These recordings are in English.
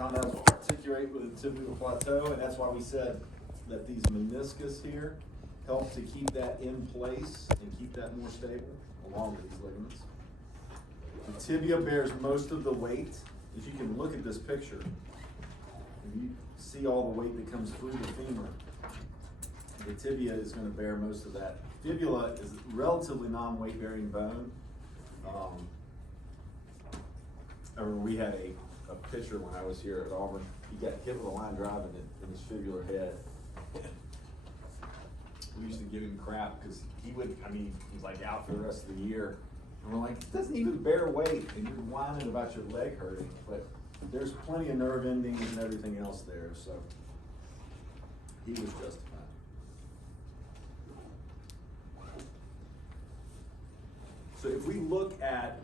condyles will articulate with the tibial plateau, and that's why we said that these meniscus here help to keep that in place and keep that more stable, along with these ligaments. The tibia bears most of the weight. As you can look at this picture, and you see all the weight that comes through the femur, the tibia is going to bear most of that. Fibula is a relatively non-weight bearing bone. I remember we had a pitcher when I was here at Auburn. He got hit with a line drive in his fibular head. We used to give him crap because he was like out for the rest of the year. And we're like, it doesn't even bear weight, and you're whining about your leg hurting. But there's plenty of nerve endings and everything else there, so he was justified. So if we look at,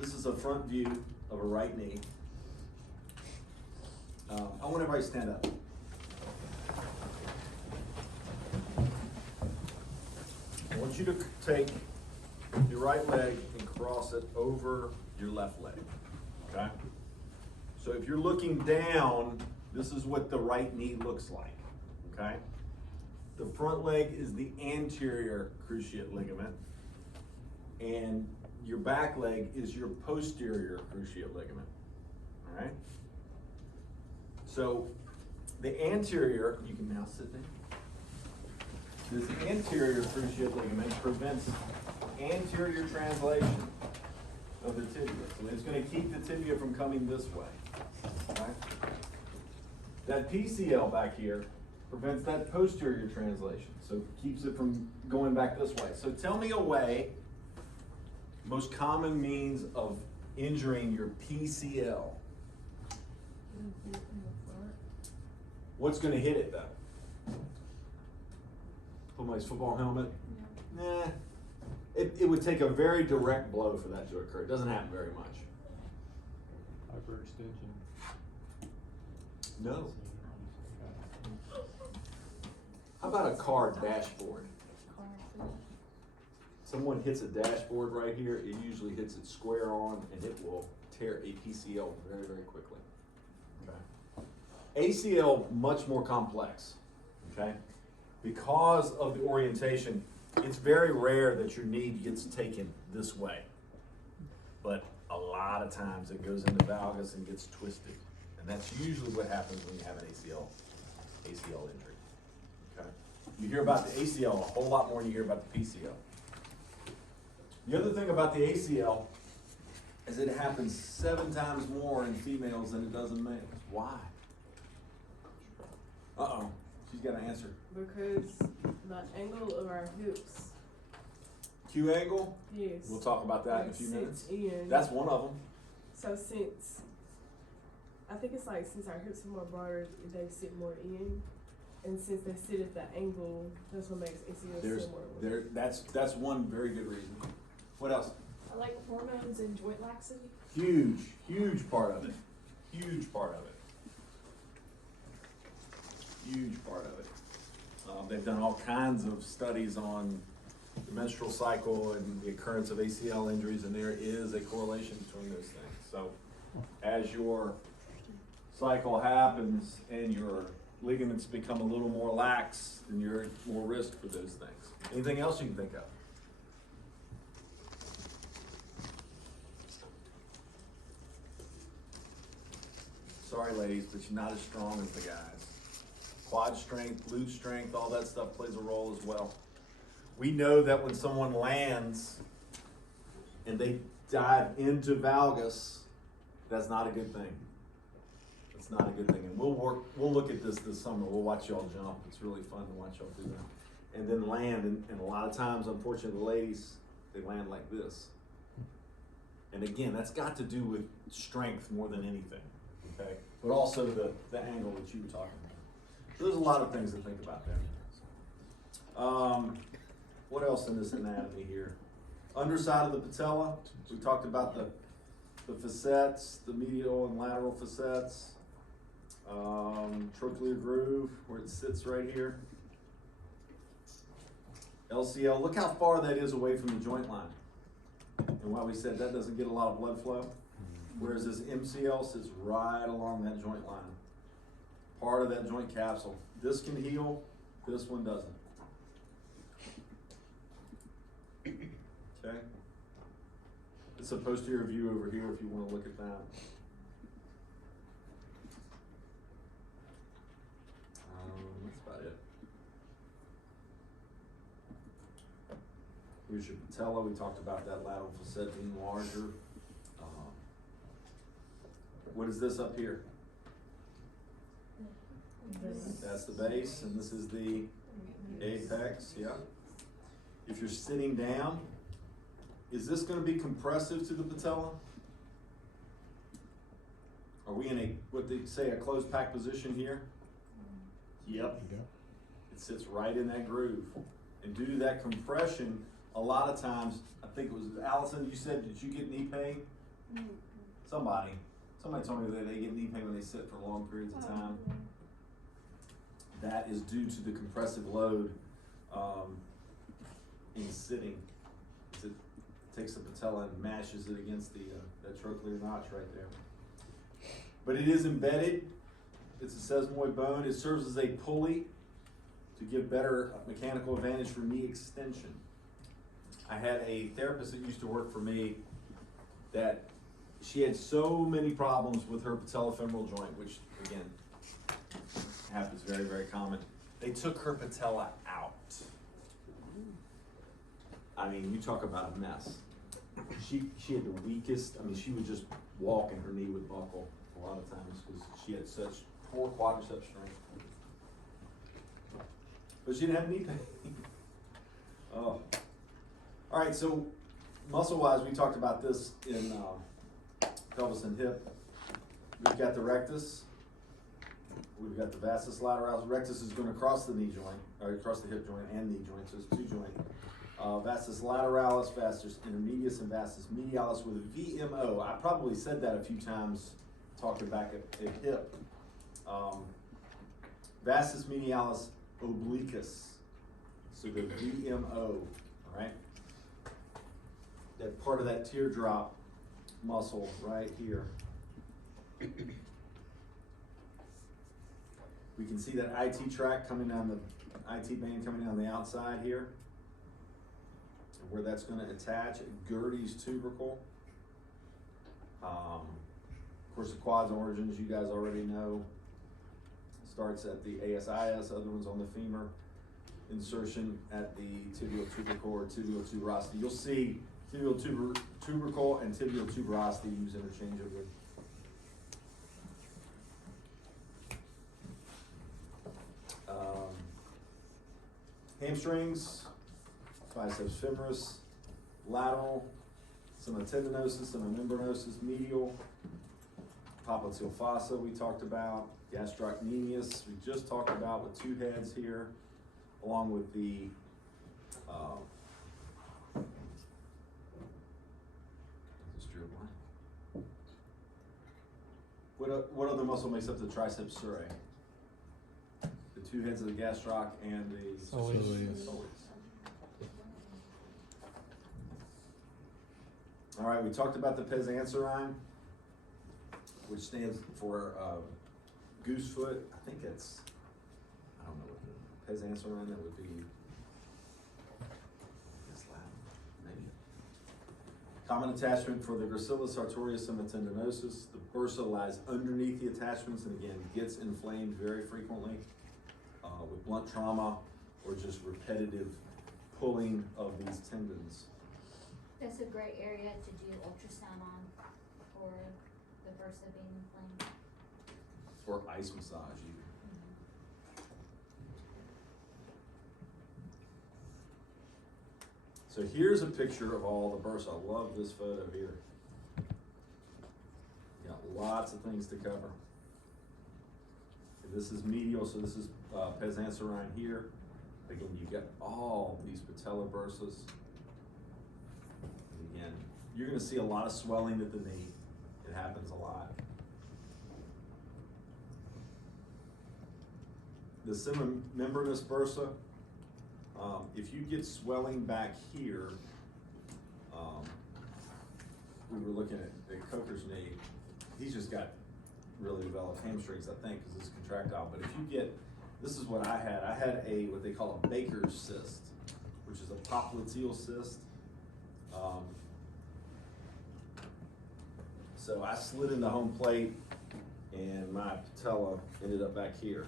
this is a front view of a right knee. I want everybody to stand up. I want you to take your right leg and cross it over your left leg, okay? So if you're looking down, this is what the right knee looks like, okay? The front leg is the anterior cruciate ligament, and your back leg is your posterior cruciate ligament, all right? So the anterior, you can now sit there. This anterior cruciate ligament prevents anterior translation of the tibia. So it's going to keep the tibia from coming this way, okay? That PCL back here prevents that posterior translation, so it keeps it from going back this way. So tell me a way, most common means of injuring your PCL. What's going to hit it though? Somebody's football helmet? Nah. It would take a very direct blow for that to occur. It doesn't happen very much. Hyperextension. No. How about a car dashboard? Someone hits a dashboard right here, it usually hits it square on, and it will tear a PCL very, very quickly. Okay. ACL, much more complex, okay? Because of the orientation, it's very rare that your knee gets taken this way. But a lot of times it goes into valgus and gets twisted. And that's usually what happens when you have an ACL injury, okay? You hear about the ACL a whole lot more than you hear about the PCL. The other thing about the ACL is it happens 7 times more in females than it does in males. Why? Uh-oh, she's got an answer. Because the angle of our hips. Q angle? Yes. We'll talk about that in a few sits minutes. in. That's one of them. So I think it's like since our hips are more broader, they sit more in. And since they sit at the angle, that's what makes ACL similar. That's one very good reason. What else? I like hormones and joint laxity. Huge part of it. Huge part of it. Huge part of it. They've done all kinds of studies on the menstrual cycle and the occurrence of ACL injuries, and there is a correlation between those things. So as your cycle happens and your ligaments become a little more lax, then you're at more risk for those things. Anything else you can think of? Sorry, ladies, but you're not as strong as the guys. Quad strength, glute strength, all that stuff plays a role as well. We know that when someone lands and they dive into valgus, that's not a good thing. It's not a good thing. And we'll look at this summer. We'll watch y'all jump. It's really fun to watch y'all do that. And then land, and a lot of times, unfortunately, the ladies, they land like this. And again, that's got to do with strength more than anything, okay? But also the angle that you were talking about. So there's a lot of things to think about there. What else in this anatomy here? Underside of the patella. We talked about the facets, the medial and lateral facets. Trochlear groove, where it sits right here. LCL, look how far that is away from the joint line. And why we said that doesn't get a lot of blood flow. whereas this MCL sits right along that joint line. Part of that joint capsule. This can heal, this one doesn't. Okay? It's a posterior view over here if you want to look at that. That's about it. Here's your patella. We talked about that lateral facet being larger. What is this up here? That's the base, and this is the apex, yeah. If you're sitting down, is this going to be compressive to the patella? Are we in what they say, a closed pack position here? Yep. It sits right in that groove. And due to that compression, a lot of times, I think it was Allison, you said, did you get knee pain? Somebody told me that they get knee pain when they sit for long periods of time. That is due to the compressive load in sitting. It takes the patella and mashes it against that trochlear notch right there. But it is embedded. It's a sesamoid bone. It serves as a pulley to give better mechanical advantage for knee extension. I had a therapist that used to work for me that she had so many problems with her patellofemoral joint, which again, happens very, very common. They took her patella out. I mean, you talk about a mess. She had the weakest, I mean, she would just walk and her knee would buckle a lot of times because she had such poor quadricep strength. But she didn't have knee pain. Oh. All right, so muscle-wise, we talked about this in pelvis and hip. We've got the rectus. We've got the vastus lateralis. Rectus is going to cross the knee joint, or across the hip joint and knee joint, so it's two joint. Vastus lateralis, vastus intermedius, and vastus medialis with a VMO. I probably said that a few times talking back at hip. Vastus medialis obliquus. So the VMO, all right? That part of that teardrop muscle right here. We can see that IT tract coming down the IT band coming down the outside here. And where that's going to attach at Gertie's tubercle. Of course, the quad's origins, you guys already know. Starts at the ASIS, other ones on the femur. Insertion at the tibial tubercle or tibial tuberosity. You'll see tibial tubercle and tibial tuberosity used interchangeably. Hamstrings, biceps femoris, lateral, semotendinosus, semimembranosus, medial, popliteal fossa we talked about, gastrocnemius we just talked about with two heads here, along with the just drew a blank. What other muscle makes up the triceps surae? The two heads of the gastroc and the soleus. All right, we talked about the pes anserine, which stands for goose foot. I think that's, I don't know what the pes anserine, that would be, that's Latin, maybe. Common attachment for the gracilis sartorius semotendinosus. The bursa lies underneath the attachments and again gets inflamed very frequently with blunt trauma or just repetitive pulling of these tendons. That's a great area to do ultrasound on for the bursa being inflamed. Or ice massage even. So here's a picture of all the bursa. I love this photo here. Got lots of things to cover. And this is medial, so this is pes anserine here. Again, you've got all these patellar bursas. And again, you're going to see a lot of swelling at the knee. It happens a lot. The semimembranous bursa, if you get swelling back here, we were looking at Coker's knee, he's just got really developed hamstrings, I think, because it's contractile. But if you get, this is what I had. I had what they call a Baker's cyst, which is a popliteal cyst. So I slid into home plate, and my patella ended up back here.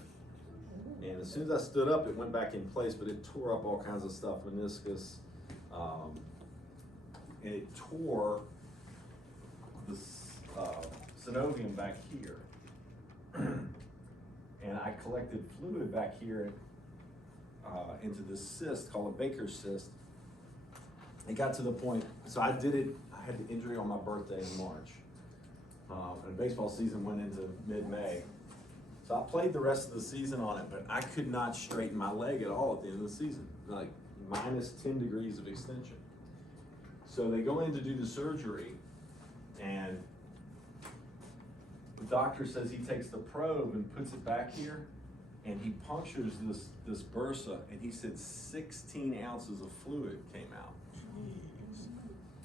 And as soon as I stood up, it went back in place, but it tore up all kinds of stuff, meniscus, and it tore the synovium back here. And I collected fluid back here into this cyst called a Baker's cyst. It got to the point, so I had the injury on my birthday in March. And the baseball season went into mid-May. So I played the rest of the season on it, but I could not straighten my leg at all at the end of the season, like minus 10 degrees of extension. So they go in to do the surgery, and the doctor says he takes the probe and puts it back here, and he punctures this bursa, and he said 16 ounces of fluid came out.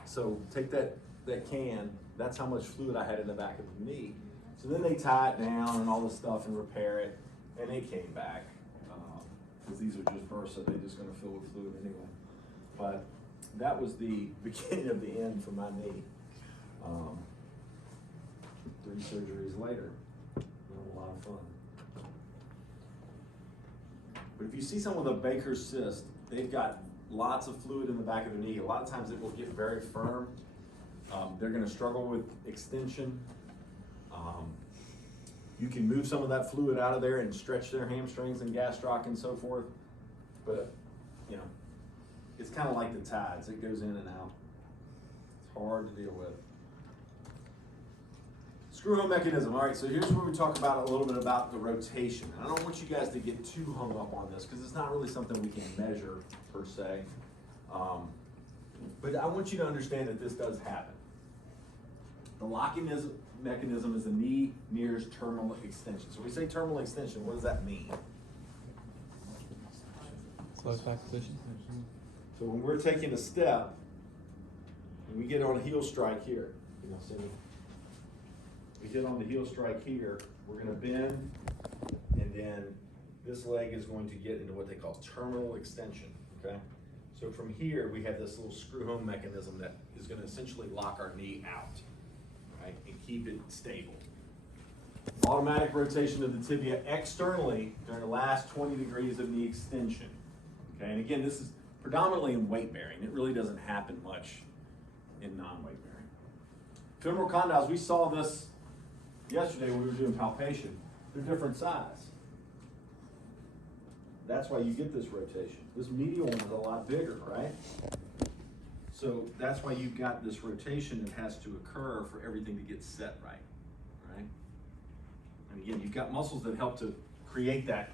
So take that can, that's how much fluid I had in the back of the knee. So then they tie it down and all this stuff and repair it, and it came back. Because these are just bursa, they're just gonna fill with fluid anyway. But that was the beginning of the end for my knee. 3 surgeries later, a lot of fun. But if you see someone with a Baker's cyst, they've got lots of fluid in the back of the knee. A lot of times it will get very firm. They're gonna struggle with extension. You can move some of that fluid out of there and stretch their hamstrings and gastroc and so forth. But, you know, it's kind of like the tides. It goes in and out. It's hard to deal with. Screw home mechanism. All right, so here's where we talk about a little bit about the rotation. And I don't want you guys to get too hung up on this because it's not really something we can measure per se. But I want you to understand that this does happen. The locking mechanism is the knee nears terminal extension. So when we say terminal extension, what does that mean? Close back position. So when we're taking a step, and we get on a heel strike here, see me? We get on the heel strike here, we're gonna bend, and then this leg is going to get into what they call terminal extension, okay? So from here, we have this little screw home mechanism that is gonna essentially lock our knee out, right, and keep it stable. Automatic rotation of the tibia externally during the last 20 degrees of knee extension, okay? And again, this is predominantly in weight bearing. It really doesn't happen much in non-weight bearing. Femoral condyles, we saw this yesterday when we were doing palpation. They're different size. That's why you get this rotation. This medial one is a lot bigger, right? So that's why you've got this rotation that has to occur for everything to get set right, right? And again, you've got muscles that help to create that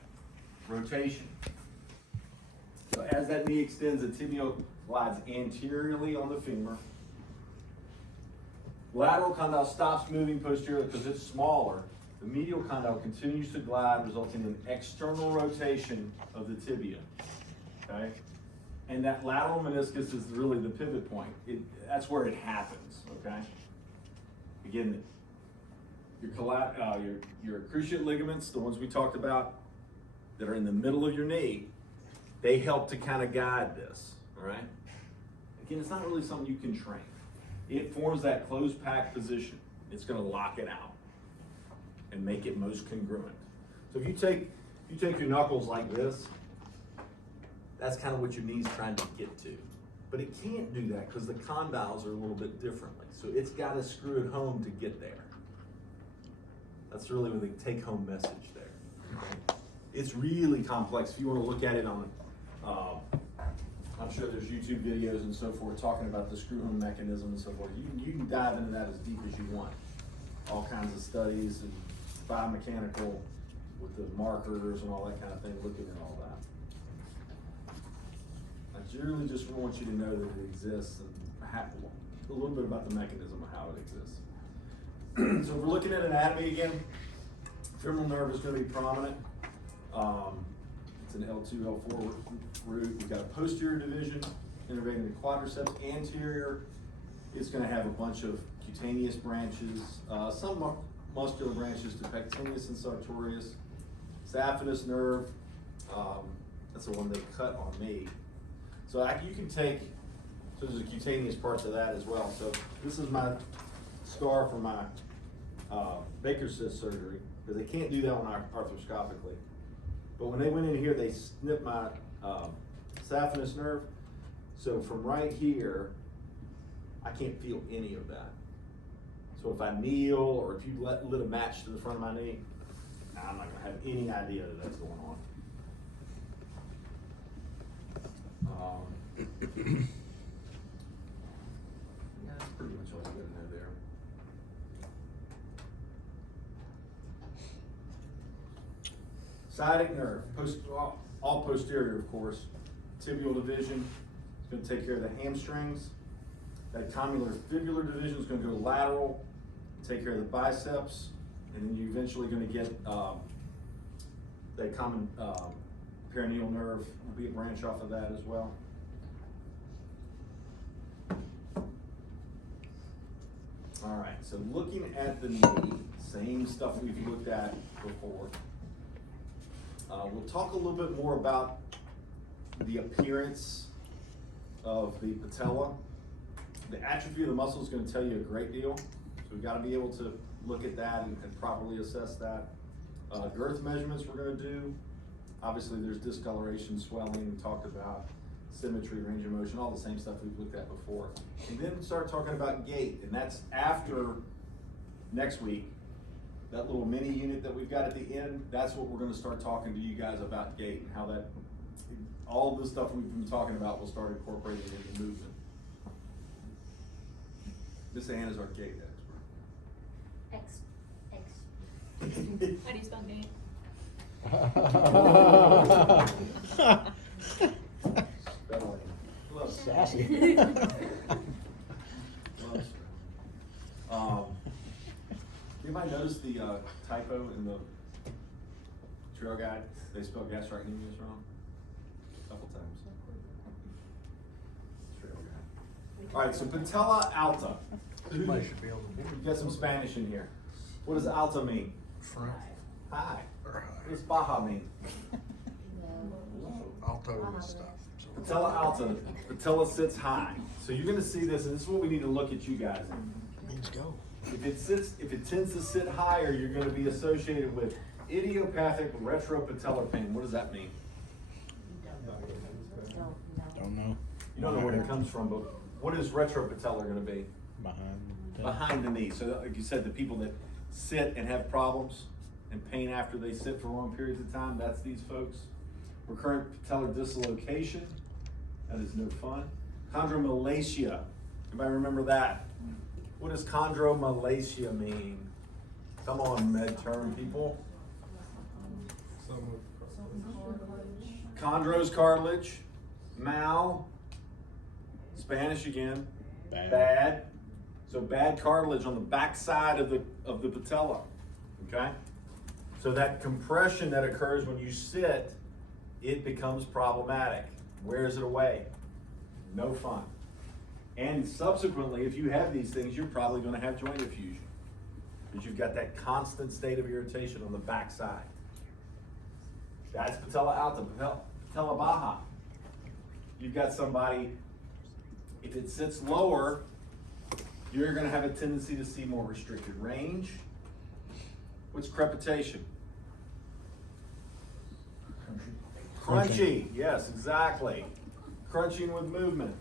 rotation. So as that knee extends, the tibial glides anteriorly on the femur. Lateral condyle stops moving posteriorly because it's smaller. The medial condyle continues to glide, resulting in external rotation of the tibia, okay? And that lateral meniscus is really the pivot point. That's where it happens, okay? Again, your cruciate ligaments, the ones we talked about that are in the middle of your knee, they help to kind of guide this, all right? Again, it's not really something you can train. It forms that closed pack position. It's gonna lock it out and make it most congruent. So if you take your knuckles like this, that's kind of what your knee's trying to get to. But it can't do that because the condyles are a little bit differently. So it's gotta screw it home to get there. That's really the take-home message there. Okay? It's really complex. If you want to look at it on, I'm sure there's YouTube videos and so forth talking about the screw home mechanism and so forth. You can dive into that as deep as you want. All kinds of studies and biomechanical with the markers and all that kind of thing, looking at all that. I really just want you to know that it exists and a little bit about the mechanism of how it exists. So if we're looking at anatomy again, femoral nerve is going to be prominent. It's an L2, L4 root. We've got a posterior division innervating the quadriceps. Anterior, it's going to have a bunch of cutaneous branches, some muscular branches to pectineus and sartorius, saphenous nerve, that's the one they cut on me. So you can take, so there's a cutaneous parts of that as well. So this is my scar from my Baker's cyst surgery, because they can't do that one arthroscopically. But when they went in here, they snipped my saphenous nerve. So from right here, I can't feel any of that. So if I kneel, or if you lit a match to the front of my knee, I'm not gonna have any idea that that's going on. Yeah, that's pretty much all you gotta know there. Sciatic nerve, all posterior, of course. Tibial division is going to take care of the hamstrings. That commular fibular division is going to go lateral, take care of the biceps, and then you're eventually going to get that common perineal nerve will be a branch off of that as well. All right, so looking at the knee, same stuff we've looked at before. We'll talk a little bit more about the appearance of the patella. The atrophy of the muscle is going to tell you a great deal. So we've got to be able to look at that and properly assess that. Girth measurements we're going to do. Obviously there's discoloration, swelling, we talked about symmetry, range of motion, all the same stuff we've looked at before. And then start talking about gait, and that's after next week. That little mini unit that we've got at the end, that's what we're going to start talking to you guys about gait and how that, all the stuff we've been talking about will start incorporating into movement. Miss Ann is our gait expert. How do you spell gate? Sassy. Anybody notice the typo in the trail guide? They spelled gastrocnemius wrong a couple times. Trail guide. All right, so patella alta. Somebody should be able to. We've got some Spanish in here. What does alta mean? Front High. or What high. does baja mean? Alto and stuff. So Patella alta. Patella sits high. So you're going to see this, and this is what we need to look at you guys in. means go. If it tends to sit higher, you're going to be associated with idiopathic retropatellar pain. What does that mean? Don't know. You don't know where it comes from, but what is retropatellar going to be? Behind. Behind the knee. So like you said, the people that sit and have problems and pain after they sit for long periods of time, that's these folks. Recurrent patellar dislocation, that is no fun. Chondromalacia, anybody remember that? What does chondromalacia mean? Come on, med term people. Chondros cartilage, mal, Spanish again, bad. So bad cartilage on the back side of the patella, okay? So that compression that occurs when you sit, it becomes problematic. Wears it away. No fun. And subsequently, if you have these things, you're probably going to have joint effusion because you've got that constant state of irritation on the back side. That's patella alta, patella baja. You've got somebody, if it sits lower, you're going to have a tendency to see more restricted range. What's crepitation? Crunchy, yes, exactly. Crunching with movement.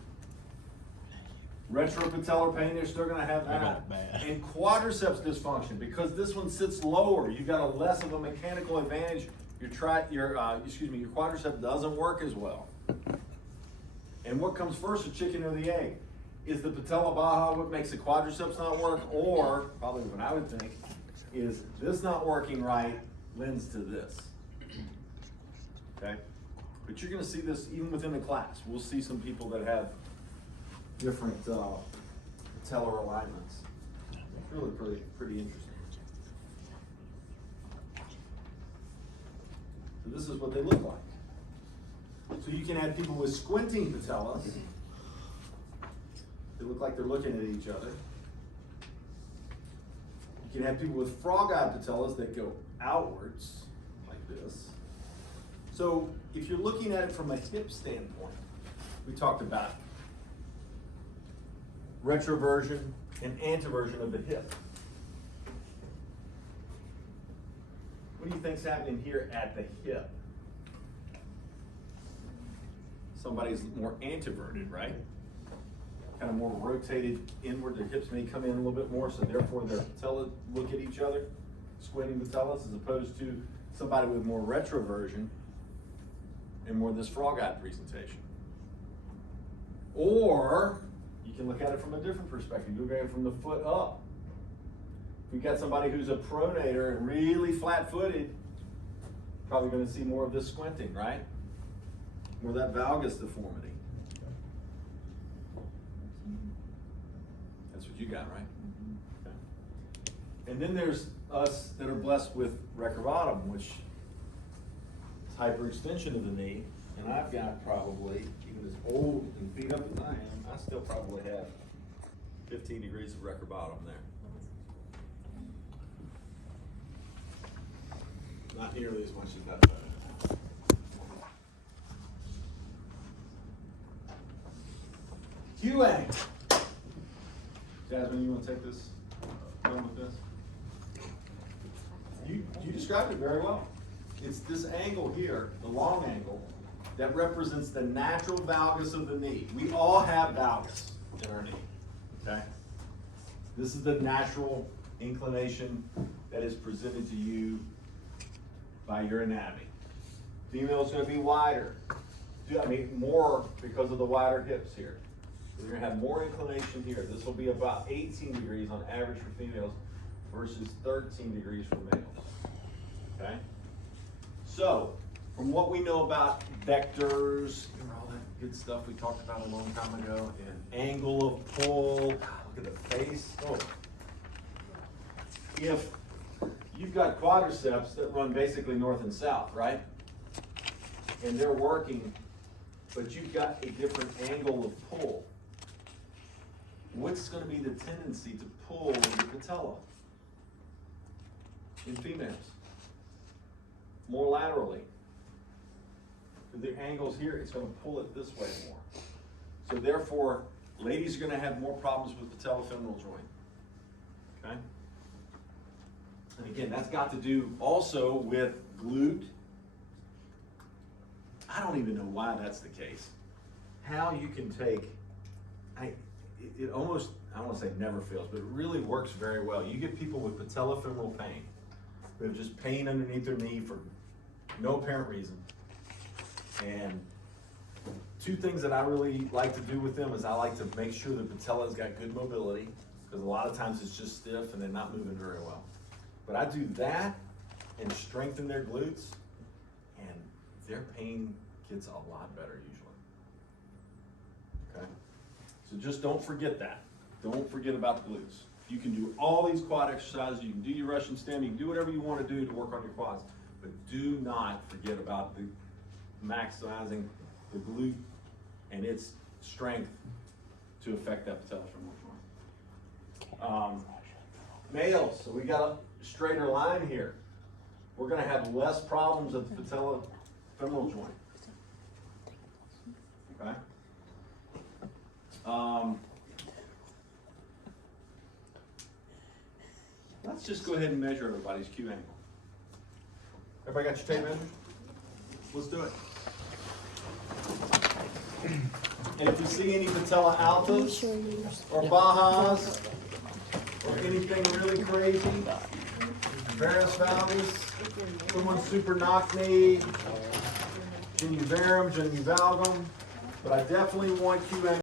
Retropatellar pain, they're still going to have I got that. it bad. And quadriceps dysfunction, because this one sits lower, you've got a less of a mechanical advantage. Your quadricep doesn't work as well. And what comes first, the chicken or the egg? Is the patella baja what makes the quadriceps not work? Or, probably what I would think, is this not working right lends to this. Okay? But you're going to see this even within the class. We'll see some people that have different patellar alignments. It's really pretty interesting. So this is what they look like. So you can have people with squinting patellas. They look like they're looking at each other. can have people with frog-eyed patellas that go outwards, like this. So if you're looking at it from a hip standpoint, we talked about retroversion and anteversion of the hip. What do you think's happening here at the hip? Somebody's more anteverted, right? Kind of more rotated inward. Their hips may come in a little bit more, so therefore their patella look at each other, squinting patellas, as opposed to somebody with more retroversion and more this frog-eyed presentation. Or you can look at it from a different perspective. You look at it from the foot up. If you've got somebody who's a pronator and really flat-footed, probably going to see more of this squinting, right? More of that valgus deformity. That's what you got, right? Okay. And then there's us that are blessed with recurvatum, which is hyperextension of the knee. And I've got probably, even as old and beat up as I am, I still probably have 15 degrees of recurvatum there. Not nearly as much as that. QA. Jasmine, you want to take this, run with this? You described it very well. It's this angle here, the long angle, that represents the natural valgus of the knee. We all have valgus in our knee, okay? This is the natural inclination that is presented to you by your anatomy. Female's going to be wider. I mean, more because of the wider hips here. You're going to have more inclination here. This will be about 18 degrees on average for females versus 13 degrees for males. Okay? So, from what we know about vectors, remember all that good stuff we talked about a long time ago, and angle of pull, look at the face. Oh. If you've got quadriceps that run basically north and south, right? And they're working, but you've got a different angle of pull. What's going to be the tendency to pull your patella in females? More laterally. With the angles here, it's going to pull it this way more. So therefore, ladies are going to have more problems with patellofemoral joint. Okay? And again, that's got to do also with glute. I don't even know why that's the case. How you can take, it almost, I don't want to say never fails, but it really works very well. You get people with patellofemoral pain, who have just pain underneath their knee for no apparent reason. And two things that I really like to do with them is I like to make sure the patella's got good mobility, because a lot of times it's just stiff and they're not moving very well. But I do that and strengthen their glutes, and their pain gets a lot better usually. Okay? So just don't forget that. Don't forget about the glutes. You can do all these quad exercises. You can do your Russian stem. You can do whatever you want to do to work on your quads. But do not forget about the maximizing the glute and its strength to affect that patellofemoral joint. Males, so we got a straighter line here. We're going to have less problems at the patellofemoral joint. Okay? Let's just go ahead and measure everybody's Q angle. Everybody got your tape measure? Let's do it. And if you see any patella altas or bajas or anything really crazy, varus valgus, someone super knock-knee, genu varum, genu valgum, but I definitely want Q angle.